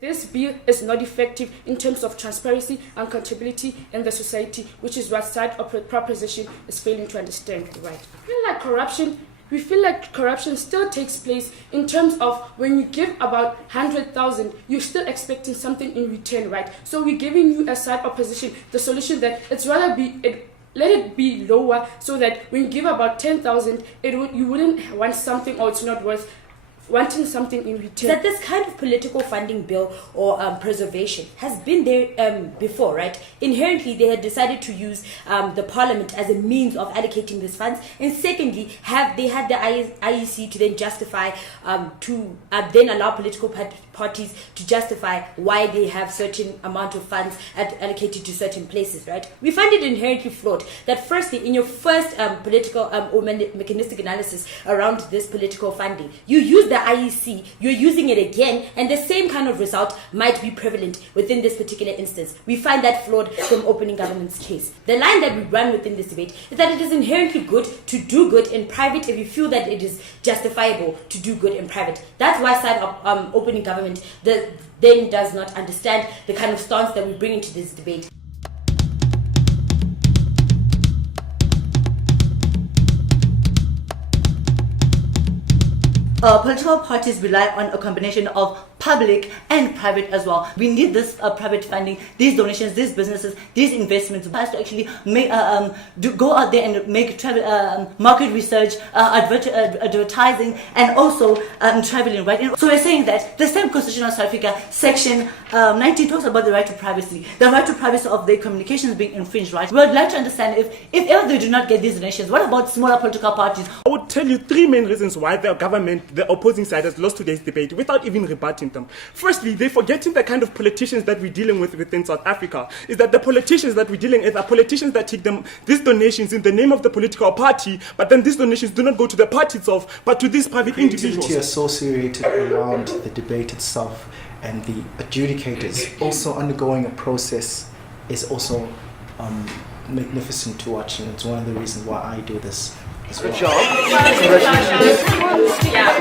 This bill is not effective in terms of transparency and accountability in the society, which is what side proposition is failing to understand. Right? We feel like corruption still takes place in terms of when you give about 100,000, you're still expecting something in return, right? So we're giving you a side opposition the solution that let it be lower, so that when you give about 10,000, you wouldn't want something, or it's not worth wanting something in return. That this kind of political funding bill or preservation has been there before, right? Inherently, they had decided to use the parliament as a means of allocating these funds, and secondly, they had the IEC to then justify then allow political parties to justify why they have certain amount of funds allocated to certain places, right? We find it inherently flawed that firstly, in your first political or mechanistic analysis around this political funding, you use the IEC, you're using it again, and the same kind of result might be prevalent within this particular instance. We find that flawed from opening government's case. The line that we run within this debate is that it is inherently good to do good in private if you feel that it is justifiable to do good in private. That's why side of opening government then does not understand the kind of stance that we bring into this debate. Political parties rely on a combination of public and private as well. We need this private funding, these donations, these businesses, these investments for us to actually make, go out there and make market research, advertising, and also traveling, right? And so we're saying that the same Constitution of South Africa, Section 19, talks about the right to privacy, the right to privacy of their communications being infringed, right? We would like to understand if ever they do not get these donations, what about smaller political parties? I would tell you three main reasons why the government, the opposing side, has lost today's debate without even rebutting them. Firstly, they're forgetting the kind of politicians that we're dealing with within South Africa. Is that the politicians that we're dealing with are politicians that take these donations in the name of the political party, but then these donations do not go to the party itself, but to these private individuals. Creativity associated around the debate itself and the adjudicators also undergoing a process is also magnificent to watch, and it's one of the reasons why I do this as well. Good job.